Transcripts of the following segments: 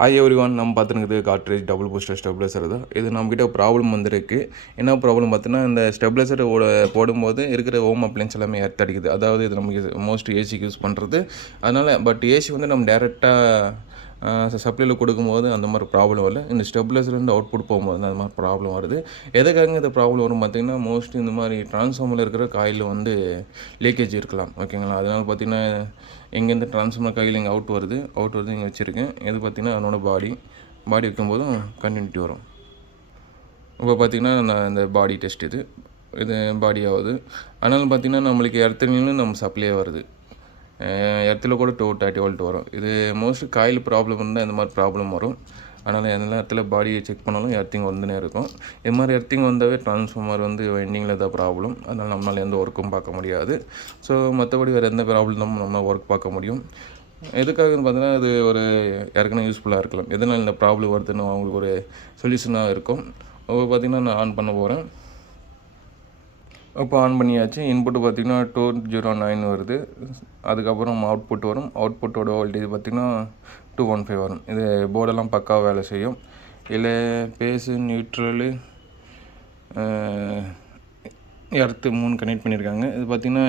Hi everyone, நம்ம பார்த்துருக்குது Godrej double booster stabiliser தான். இது நம்மக்கிட்ட ப்ராப்ளம் வந்துருக்கு. என்ன ப்ராப்ளம் பார்த்தீங்கன்னா, இந்த ஸ்டெபிலைசரோட போடும்போது இருக்கிற ஹோம் அப்ளைன்ஸ் எல்லாமே எர்த் அடிக்குது. அதாவது இது நமக்கு மோஸ்ட் ஏசிக்கு யூஸ் பண்ணுறது. அதனால் பட் ஏசி வந்து நம்ம டேரெக்டாக சப்ளையில் கொடுக்கும்போது அந்த மாதிரி ப்ராப்ளம் வரல. இந்த ஸ்டெபிலைசர்லேருந்து அவுட்புட் போகும்போது அந்த மாதிரி ப்ராப்ளம் வருது. எதுக்காக இந்த ப்ராப்ளம் வரும் பார்த்திங்கன்னா, மோஸ்ட்லி இந்த மாதிரி ட்ரான்ஸ்ஃபார்மரில் இருக்கிற காயில் வந்து லீக்கேஜ் இருக்கலாம். ஓகேங்களா? அதனால் பார்த்திங்கன்னா எங்கேருந்து ட்ரான்ஸ்ஃபார்மர் கையில் இங்கே அவுட் வருது இங்கே வச்சுருக்கேன். இது பார்த்திங்கன்னா அதனோட பாடி வைக்கும்போதும் கண்டினியூட்டி வரும். இப்போ பார்த்திங்கன்னா நான் இந்த பாடி டெஸ்ட் இது பாடி ஆகுது. ஆனாலும் பார்த்திங்கன்னா நம்மளுக்கு எர்த்துலையும் நம்ம சப்ளையே வருது. எர்த்தில் கூட 230 வோல்ட் வரும். இது மோஸ்ட்லி காயில் ப்ராப்ளம் இருந்தால் இந்த மாதிரி ப்ராப்ளம் வரும். அதனால் எல்லா இடத்துல பாடியை செக் பண்ணாலும் எர்த்திங் வந்துனே இருக்கும். இது மாதிரி எர்த்திங் வந்தாவே ட்ரான்ஸ்ஃபார்மர் வந்து வைண்டிங்கில் ஏதாவது ப்ராப்ளம். அதனால் நம்மளால் எந்த ஒர்க்கும் பார்க்க முடியாது. ஸோ மற்றபடி வேறு எந்த ப்ராப்ளமும் நம்மளால் ஒர்க் பார்க்க முடியும். எதுக்காகன்னு பார்த்தீங்கன்னா, இது ஒரு யாருக்குன்னா யூஸ்ஃபுல்லாக இருக்கலாம். எதனால் இந்த ப்ராப்ளம் வருதுன்னு அவங்களுக்கு ஒரு சொல்யூஷனாக இருக்கும். பார்த்திங்கன்னா நான் ஆன் பண்ண போகிறேன். இப்போ ஆன் பண்ணியாச்சு. இன்புட்டு பார்த்திங்கன்னா 209 வருது. அதுக்கப்புறம் அவுட்புட் வரும். அவுட்புட்டோட வோல்டேஜ் பார்த்திங்கன்னா 215 வரும். இது போர்டெல்லாம் பக்காவாக வேலை செய்யும். இல்லை பேஸு, நியூட்ரலு, எர்த்து 3 கனெக்ட் பண்ணியிருக்காங்க. இது பார்த்திங்கன்னா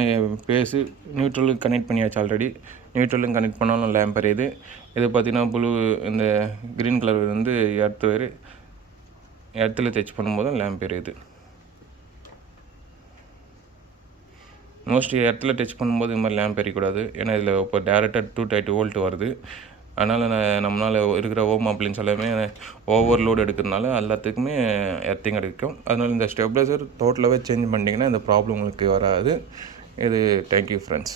பேஸு நியூட்ரலுக்கு கனெக்ட் பண்ணியாச்சு ஆல்ரெடி. நியூட்ரலும் கனெக்ட் பண்ணாலும் லேம்பர் இது பார்த்திங்கன்னா ப்ளூ இந்த க்ரீன் கலர் வந்து எர்த்து வேறு. எர்த்தில் டச் பண்ணும்போது லேம்பர் இது மோஸ்ட்லி இடத்துல டச் பண்ணும்போது இது மாதிரி லேம்ப் எரியக்கூடாது. ஏன்னா இதில் இப்போ டேரெக்டாக 230 வோல்ட் வருது. அதனால் நம்மளால் இருக்கிற ஹோம் அப்ளைன்ஸ் எல்லாமே ஓவர்லோடு எடுக்கிறதுனால எல்லாத்துக்குமே எர்த்திங் அடிக்கும். அதனால் இந்த ஸ்டெபிலைசர் டோட்டலாகவே சேஞ்ச் பண்ணிட்டீங்கன்னா இந்த ப்ராப்ளம் உங்களுக்கு வராது. இது தேங்க்யூ ஃப்ரெண்ட்ஸ்.